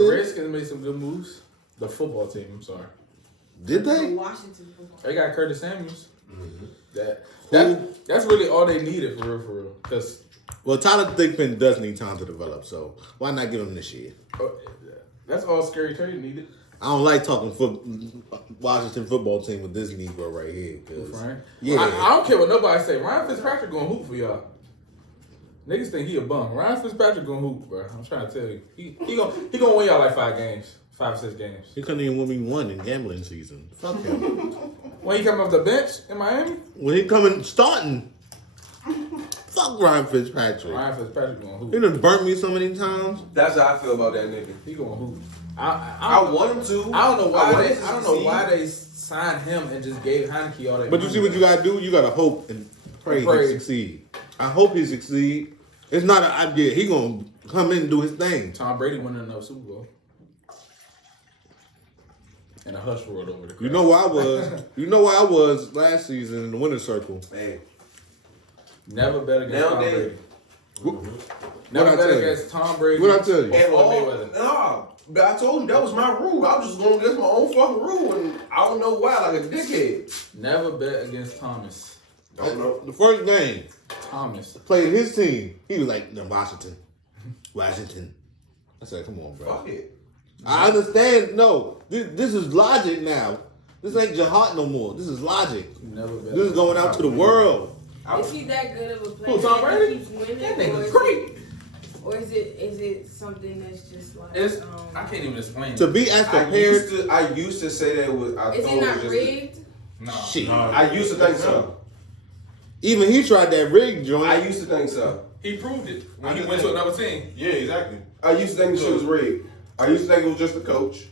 The Redskins made some good moves. The football team, I'm sorry. Did they? Washington football. They got Curtis Samuels. That's really all they needed for real. Because Tyler Thigpen does need time to develop, so why not give him this year? that's all Scary Terry needed. I don't like talking Washington football team with this Negro right here. Ryan? Yeah. I don't care what nobody say. Ryan Fitzpatrick gonna hoop for y'all. Niggas think he a bum. Ryan Fitzpatrick gonna hoop, bro. I'm trying to tell you. He gonna win y'all like 5 or 6 games. He couldn't even win me one in gambling season. Fuck him. When he come off the bench in Miami? When he coming starting, fuck Ryan Fitzpatrick. Ryan Fitzpatrick gonna hoop. He done burnt me so many times. That's how I feel about that nigga. He gonna hoop. I want him to. I don't know why they signed him and just gave Heineke all that. But you see what you gotta do? You gotta hope and pray he succeed. I hope he succeed. It's not an idea. He gonna come in and do his thing. Tom Brady winning another Super Bowl. And a hush word over the crowd. You know where I was? You know where I was last season in the winner's circle? Hey. Never bet against Tom Brady. Never bet against Tom Brady. What I tell you? Nah, but I told him that was my rule. I was just going against my own fucking rule, and I don't know why, like a dickhead. Never bet against Thomas. Don't know. The first game, Thomas played his team. He was like, no, Washington. I said, come on, bro. Fuck it. I understand. No, this is logic now. This ain't jihad no more. This is logic. Never bet. This is going out to the world. Is he that good of a player? Who, Tom Brady? He keeps winning, That nigga's great. Or is it something that's just like I can't even explain To it. be as prepared. I used to say that it was. Is it not rigged? No. Shit. I used to think so. Even he tried that rig joint. I used to think so. He proved it when he went to another team. Yeah, exactly. I used to think the shit was rigged. I used to think it was just a coach.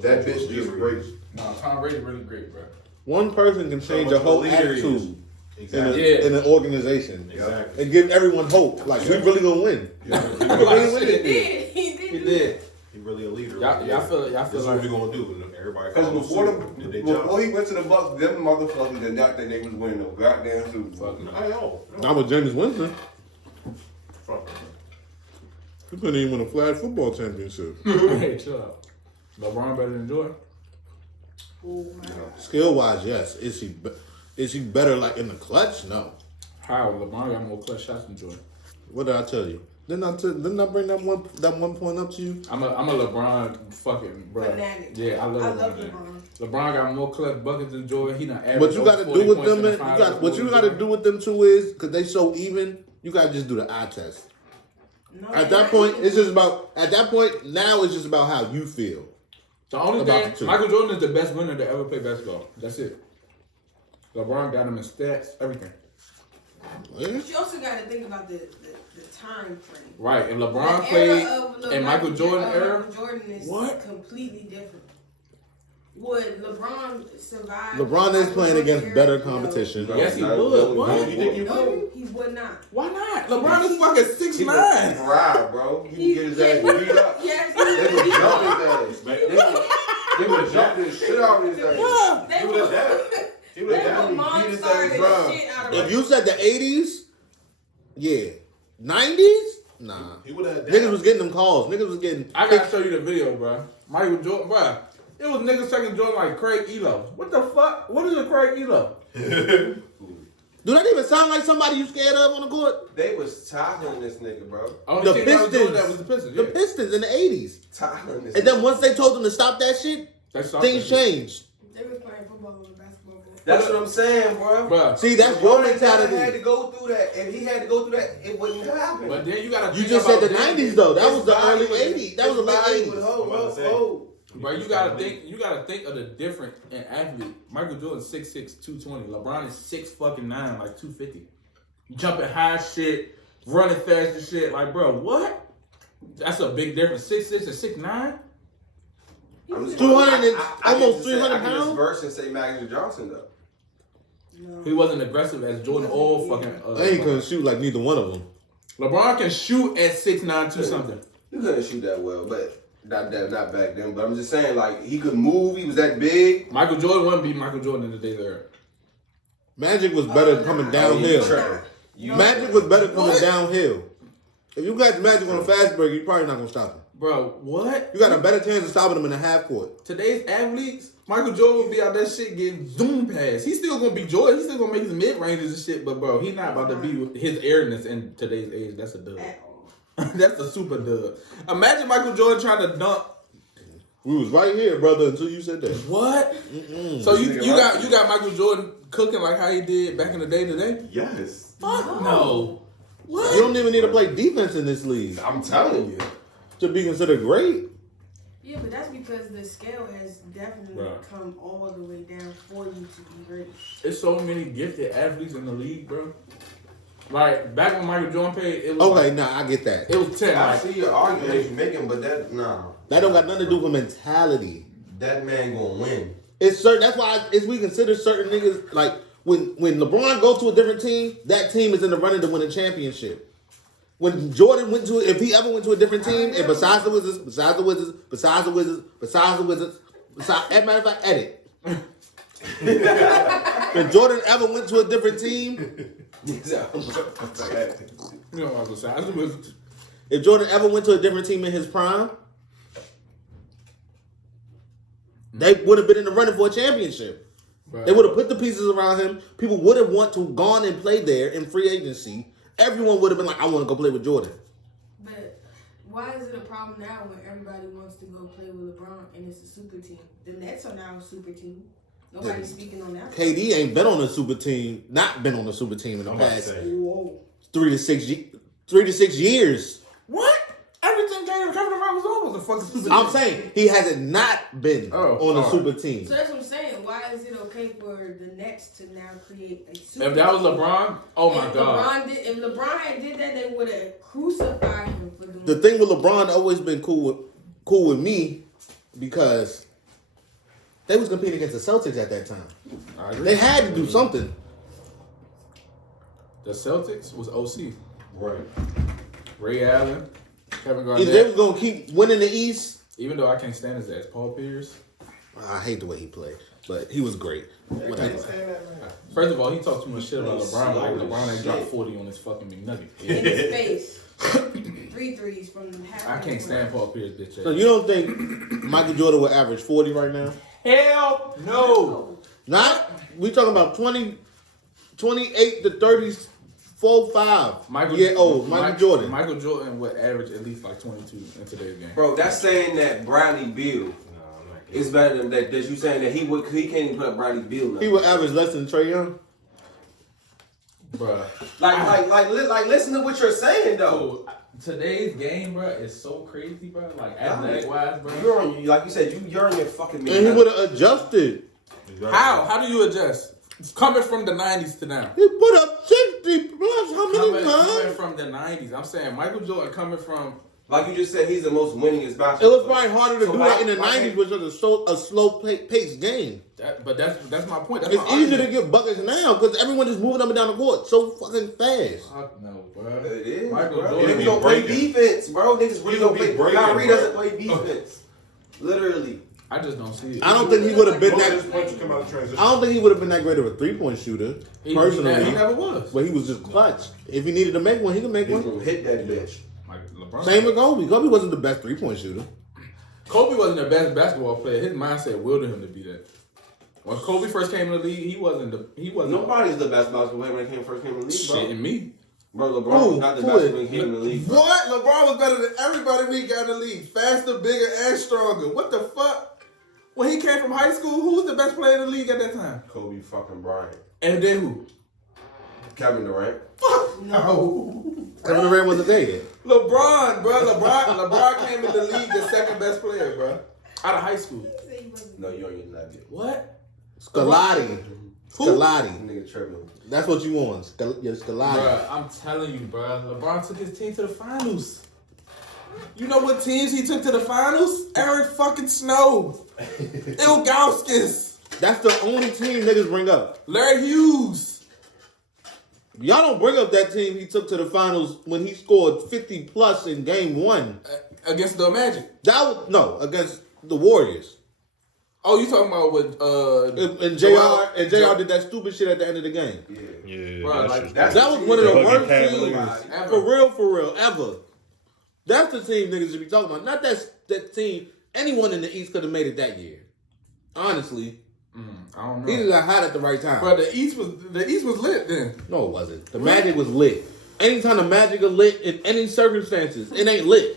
That bitch just great. No, Tom Brady really great, bro. One person can change a whole attitude Exactly. in an organization. Exactly. And give everyone hope. Like, we really gonna win. Yeah. We really win He it. did. He did. He really a leader. Y'all feel This is like what we gonna do. And everybody Because follows suit. Did they jump? before he went to the Bucks, them motherfuckers did not think they was winning no goddamn Super Bowl. I know. I'm with James Winston. Fuck. He couldn't even win a flag football championship. hey, chill out. LeBron better than Jordan. Skill wise, yes. Is he better like in the clutch? No. How? LeBron got more clutch shots than Jordan. What did I tell you? Didn't I bring that one point up to you? I'm a LeBron fucking bro. Fanatic. Yeah, I love LeBron. LeBron got more clutch buckets than Jordan. He done averaged. What you got to do with them? What you got to do? do with them too is because they so even. You got to just do the eye test. No, At that point, it's just about. At that point, now it's just about how you feel. The only about thing, the two. Michael Jordan is the best winner to ever play basketball. That's it. LeBron got him in stats, everything. Yeah. But you also got to think about the time frame. Right, and LeBron The played era of in Michael Jordan era. Michael Jordan is What? completely different. Would LeBron survive? LeBron is playing against better competition. Yes, he would. What? You think he No, would? he would not. Why not? LeBron is fucking 6'9". Right, bro. He can get his ass beat up. Yes, They would jump his ass. Man, They would jump the shit out of his ass. Yeah. They He would. would have that. He would They have would that. beat his monster ass the down. shit out of If him. you said the 80s, yeah. 90s, nah. He would have Niggas was getting them calls. Niggas was getting. I gotta show you the video, bro. Michael Jordan, bro. It was niggas taking Jordan like Craig Elo. What the fuck? What is a Craig Elo? Do that even sound like somebody you scared of on the court? They was tackling this nigga, bro. Only The team that was doing Pistons. that was the Pistons. The Yeah. Pistons in the 80s. Tackling this And then once they told them to stop that shit, They stopped things that shit. changed. They was playing football on the basketball court. That's what I'm saying, bro. Bruh. See, that's your LeBron had to mentality. go through that. If he had to go through that, it wouldn't happen. But then you gotta You think just said about the them. 90s though. That was the His body early 80s. That was the his body late would 80s. hold, I'm about to say. hold. But you gotta think of the difference in athlete. Michael Jordan 6'6", 220. LeBron is 6'9", like 250. Jumping high as shit, running fast as shit. Like, bro, what? That's a big difference. 6'6" and 6'9"? I'm just 200 and I almost can just 300 I can just pounds? verse and say Magic Johnson though. No. He wasn't aggressive as Jordan all fucking. They ain't couldn't shoot like neither one of them. LeBron can shoot at 6'9", 2 something. You couldn't shoot that well, but not back then. But I'm just saying, like he could move. He was that big. Michael Jordan wouldn't be Michael Jordan in the days era. Magic was better coming downhill. Trey, you- Magic was better coming downhill. If you got the Magic on a fast break, you're probably not gonna stop him. Bro, what? You got a better chance of stopping him in the half court. Today's athletes, Michael Jordan will be out that shit getting zoom pass. He's still gonna be Jordan. He's still gonna make his mid ranges and shit. But bro, he's not about to be with his airness in today's age. That's a dub. That's a super dub. Imagine Michael Jordan trying to dunk. We was right here, brother, until you said that. What? So you got Michael Jordan cooking like how he did back in the day today? Yes. Fuck no. What? You don't even need to play defense in this league I'm telling you. to be considered great. Yeah, but that's because the scale has definitely Right. come all the way down for you to be great. There's so many gifted athletes in the league, bro. Like back when Michael Jordan played, it was Okay, nah, I get that. it was 10. I Like, see your argument you're making, but That don't got nothing to do with mentality. that man gonna win. It's certain. That's why we consider certain niggas like when LeBron goes to a different team, that team is in the running to win a championship. When Jordan if he ever went to a different team, and besides the Wizards, as a matter of fact, edit. When Jordan ever went to a different team, you know what I was saying? if Jordan ever went to a different team in his prime, they would have been in the running for a championship. Right. They would have put the pieces around him. People would have want to gone and played there in free agency. Everyone would have been like, I want to go play with Jordan. But why is it a problem now when everybody wants to go play with LeBron and it's a super team? The Nets are now a super team. Nobody's speaking on that. KD ain't been on a super team, not been on a super team in the I'm about to past say. Whoa. 3 to 6 years. What? Everything Kevin Durant was on was a fucking super I'm team. saying he hasn't not been on a super team. So that's what I'm saying. Why is it okay for the Nets to now create a super If that was team? LeBron, oh my god. If LeBron had did that, they would have crucified him for doing The thing with LeBron always been cool with me because they was competing against the Celtics at that time. I agree. They had to do something. The Celtics was OC. Right. Ray Allen, Kevin If they Garnett. was gonna keep winning the East, Even though I can't stand his ass, Paul Pierce. I hate the way he played, but he was great. Whatever. First of all, he talked too much shit about LeBron. Like LeBron ain't dropped 40 on his fucking McNugget. in his face. 3 threes from half. I can't stand Paul Pierce, bitch So ass. you don't think Michael Jordan would average 40 right now? Hell no. Not. We talking about 28 to 34, 5. Michael Jordan. Michael Jordan would average at least like 22 in today's game. Bro, that's saying that Bradley Beal is better than that. That you saying that he can't even put up Bradley Beal now. He would average less than Trae Young. Bruh. Like, listen to what you're saying though. So, today's game, bruh, is so crazy, bruh. Like, athletic wise, bruh. You're on, like you said, you're on your fucking. And he would have adjusted. How? How do you adjust? It's coming from the 90s to now. He put up 60 plus how many Coming times? from the 90s. I'm saying Michael Jordan coming from. Like you just said, he's the most winningest It basketball was probably harder to So do why- that in the why 90s, which was a slow paced game. But that's my point. That's It's my easier to argument. get buckets now because everyone just moving up and down the court so fucking fast. Fuck no, bro. It is. Michael bro. Jordan Niggas be don't play breaking. defense, bro. Niggas really He don't gonna be play. breaking, Kyrie bro. doesn't play defense. Literally. I just don't see it. I don't think he would have been Most that. of his points come out of transition. I don't think he would have been that great of a 3-point shooter He personally. never was. But he was just clutch. If he needed to make one, he could make He's one. gonna hit that bitch. Like LeBron. Same with Kobe. Kobe wasn't the best 3-point shooter. Kobe wasn't the best basketball player. His mindset willed him to be that. When Kobe first came in the league, he wasn't. Nobody's the best basketball player when they first came in the league, bro. shitting me. Bro, LeBron was not the best when he came in the league. Bro. What? LeBron was better than everybody we got in the league. Faster, bigger, and stronger. What the fuck? When he came from high school, who was the best player in the league at that time? Kobe fucking Bryant. And then who? Kevin Durant. Fuck no. Kevin Durant wasn't there yet. LeBron, bro. LeBron came in the league the second best player, bro. Out of high school. No, you ain't that bitch. What? Scalati. That Scalati. nigga tripping. That's what you want. Your Scalati. Bruh, I'm telling you, bruh. LeBron took his team to the finals. You know what teams he took to the finals? Eric fucking Snow. Ilgauskas. That's the only team niggas bring up. Larry Hughes. Y'all don't bring up that team he took to the finals when he scored 50 plus in game 1. Against the Magic. That was, no, against the Warriors. Oh, you talking about with And JR did that stupid shit at the end of the game. Yeah, Bro, that like, shit's that's- That was one of the Fucking worst Cavaliers. teams Ever. for real, ever. That's the team niggas should be talking about. Not that team. Anyone in the East could have made it that year. Honestly, I don't he know. just got hot at the right time. But the East was lit then. No, it wasn't. The Magic was lit. Anytime the Magic are lit in any circumstances, it ain't lit.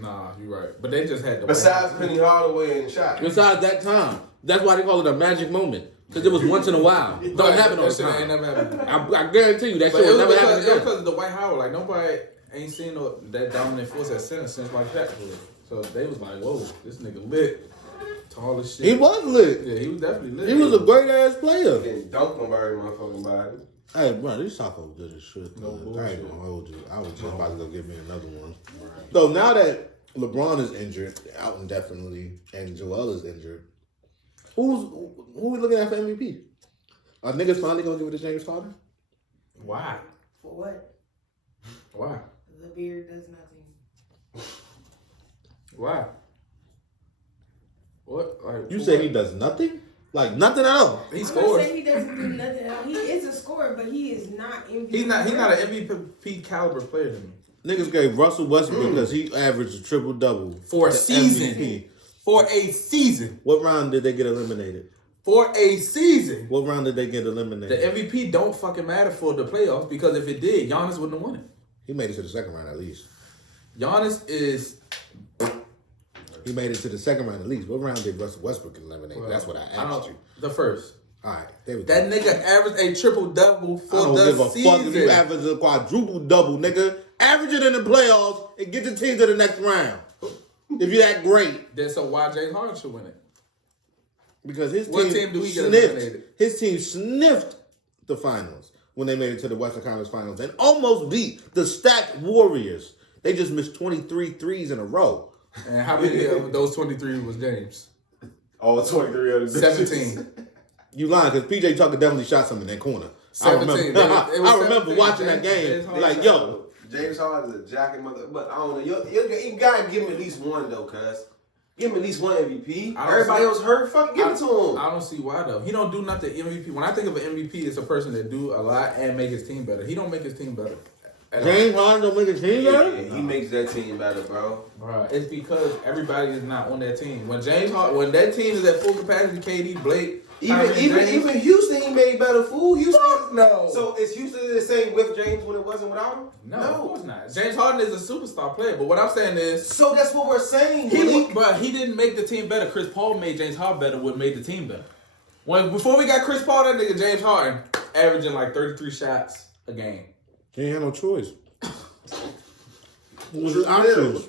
Nah, you're right. But they just had the Besides Penny Hardaway and Shaq. Besides that time, that's why they call it a magic moment because it was once in a while. Don't happen all the That shit ain't time. never happened. I guarantee you that But shit it will was never happen because again. of Dwight Howard. Like nobody ain't seen that dominant force at center since like that. So they was like, whoa, this nigga lit, tall as shit. He was lit. Yeah, he was definitely lit. He was a great ass player. Getting dunked on by every motherfucking body. Hey, bro, these tacos good as shit. No I bullshit. ain't gonna hold you. I was just about to go get me another one. So now that LeBron is injured, out indefinitely, and Joel is injured, who we looking at for MVP? Are niggas finally gonna give it to James Harden? Why? For what? Why? The beard does nothing. Why? What? Like You for say what? he does nothing? Like nothing at all. He I'm scores. not saying he doesn't do nothing else. He is a scorer, but he is not MVP. He's not an MVP caliber player to me. Niggas gave Russell Westbrook because he averaged a triple double For a season. MVP. For a season. What round did they get eliminated? For a season. What round did they get The eliminated? MVP don't fucking matter for the playoffs because if it did, Giannis wouldn't have won it. He made it to the second round at least. Giannis is. He made it to the second round at least. What round did Russell Westbrook get eliminated? That's what I asked you. The first. All right, there we go. That nigga averaged a triple double I for don't the give a season. fuck if you average a quadruple double, nigga. Average it in the playoffs and get the team to the next round. If you're that great. Then so why James Harden should win it? Because his What team, team do he get sniffed. eliminated? His team sniffed the finals when they made it to the Western Conference Finals and almost beat the stacked Warriors. They just missed 23 threes in a row. And how many of those 23 was James? All 23 of the 17. You lying because PJ Tucker definitely shot some in that corner. 17. I remember, It was I remember 17. watching that game. James Harden. Like, yo, James Harden's a jacket mother, but I don't know. You gotta give him at least one though, cuz. Give him at least one MVP. I don't Everybody see- else hurt. Fucking give it to him. I don't see why though. He don't do nothing MVP. When I think of an MVP, it's a person that do a lot and make his team better. He don't make his team better. at all. James Harden don't make a team better? Yeah, he makes that team better, bro. Right. It's because everybody is not on that team. When that team is at full capacity, KD, Blake, Kyrie, James- Even Houston, he made better. Fool, Houston. Fuck no. So is Houston the same with James when it wasn't without him? No, of course not. James Harden is a superstar player, but what I'm saying is So that's what we're saying. he didn't make the team better. Chris Paul made James Harden better. What made the team better? Before we got Chris Paul, that nigga James Harden averaging like 33 shots a game. He ain't had no choice. What was his options?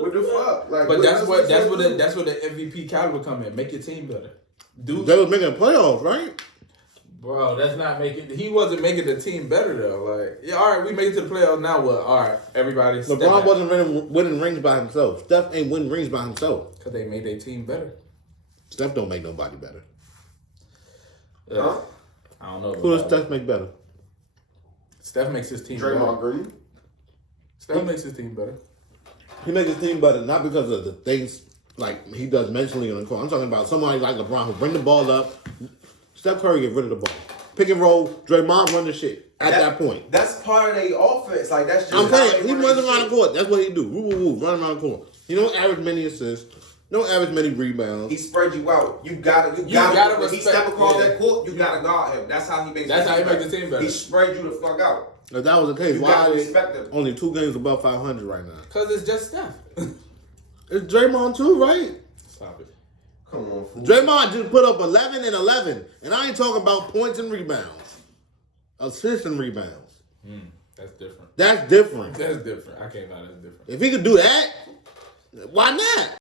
What the fuck? Like, But that's what the the MVP caliber come in. Make your team better. Dude, They was making the playoffs, right? bro, that's not making. He wasn't making the team better though. Like, yeah, all right, we made it to the playoffs. Now what? All right, everybody. LeBron wasn't winning rings by himself. Steph ain't winning rings by himself. because they made their team better. Steph don't make nobody better. Huh? I don't know. Who does about that. Steph make better? Steph makes his team Draymond better. Green. Steph makes his team better. He makes his team better not because of the things like he does mentally on the court. I'm talking about somebody like LeBron who bring the ball up. Steph Curry get rid of the ball. Pick and roll. Draymond run the shit at that point. That's part of their offense. Like that's just. I'm how saying they he run runs their around shit. the court. That's what he do. Woo woo woo, run around the court. He don't average many assists. Don't average many rebounds. He spread you out. You gotta gotta when he respect- step across yeah. that court, you gotta guard him. That's how he makes. That's the how team he makes better. the team better. He spread you the fuck out. If that was the case, You why gotta are they respect him. only 2 games above 500 right now? Because it's just Steph. It's Draymond too, right? Stop it. Come on, fool. Draymond just put up 11 and 11, and I ain't talking about points and rebounds, assists and rebounds. That's different. That's different. That's different. I can't lie. That's different. If he could do that, why not?